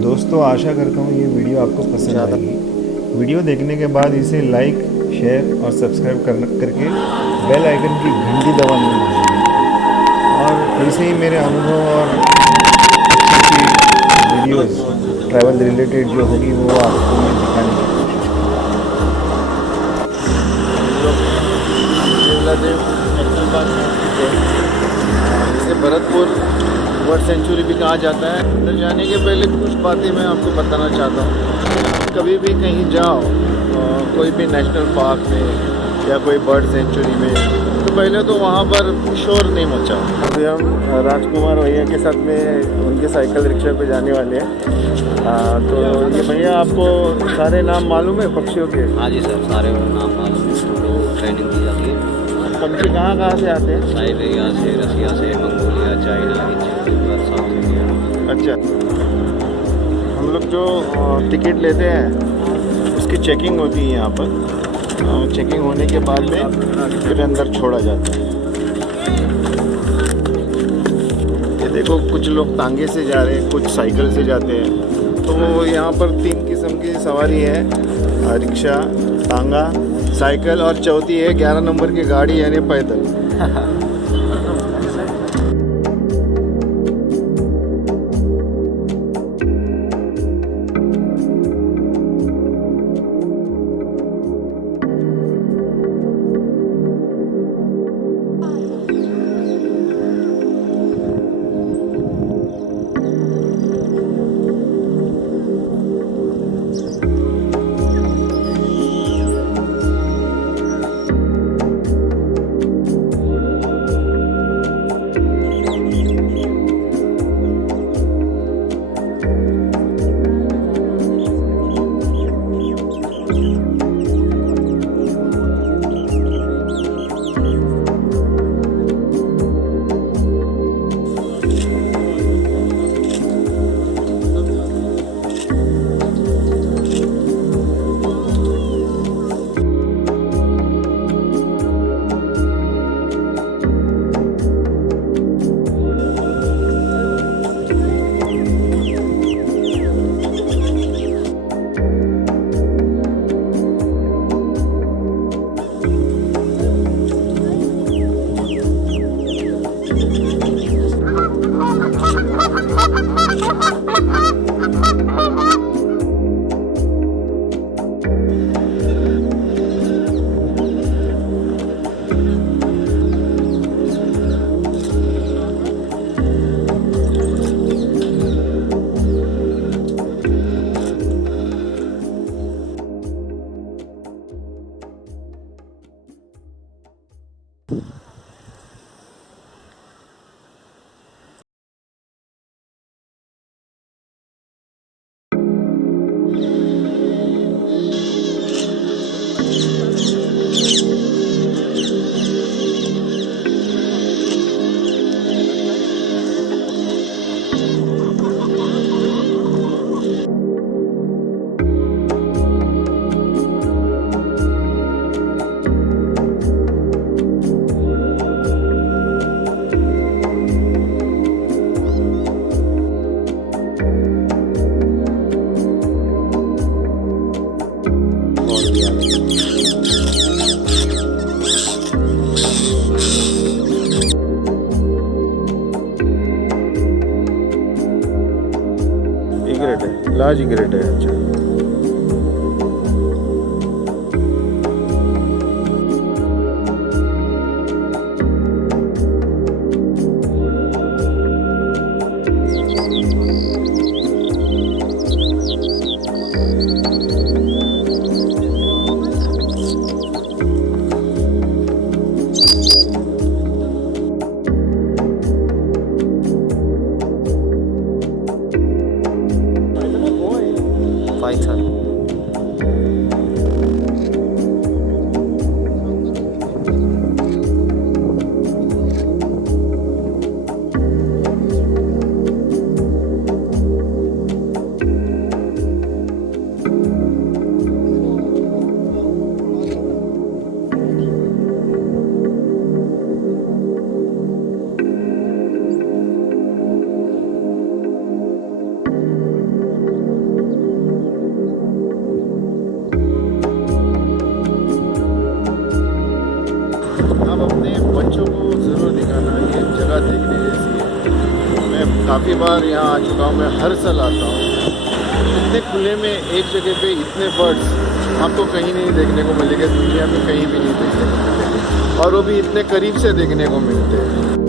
दोस्तों आशा करता हूँ ये वीडियो आपको पसंद आएगी। वीडियो देखने के बाद इसे लाइक, शेयर और सब्सक्राइब करके बेल आइकन की घंटी दबाना ना भूलिए। और ऐसे ही मेरे अनुभव और अच्छी वीडियोस ट्रैवल रिलेटेड जो होगी वो आपको मैं दिखाने की इसे भरतपुर बर्ड सेंचुरी भी कहा जाता है। अंदर जाने के पहले कुछ बातें मैं आपको बताना चाहता हूँ। कभी भी कहीं जाओ कोई भी नेशनल पार्क में या कोई बर्ड सेंचुरी में, तो पहले तो वहाँ पर शोर नहीं मचाओ। अभी हम राजकुमार भैया के साथ में उनके साइकिल रिक्शा पे जाने वाले हैं। तो ये भैया आपको सारे नाम मालूम है पक्षियों के? हाँ जी सर, सारे नाम मालूम है। तो ट्रेनिंग दी जाती है। पक्षी कहाँ से आते हैं? साइबेरिया से, रसिया से, Mongolia, China, Egypt, south India. अच्छा, हम लोग जो टिकट लेते हैं उसकी चेकिंग होती है यहाँ पर। चेकिंग होने के बाद में फिर अंदर छोड़ा जाता है। ये देखो कुछ लोग तांगे से जा रहे हैं, कुछ साइकिल से जाते हैं। तो यहाँ पर 3 किस्म की सवारी है, रिक्शा, तांगा, साइकिल और चौथी है 11 नंबर की गाड़ी यानी पैदल। लार्ज ग्रेट है। अच्छा, पाइथन। आप अपने बच्चों को ज़रूर दिखाना, ये जगह देखने जैसी है। मैं काफ़ी बार यहाँ आ चुका हूँ, मैं हर साल आता हूँ। इतने खुले में एक जगह पे इतने बर्ड्स आपको कहीं नहीं देखने को मिलेंगे, दुनिया में कहीं भी नहीं देखने को मिलेंगे, और वो भी इतने करीब से देखने को मिलते हैं।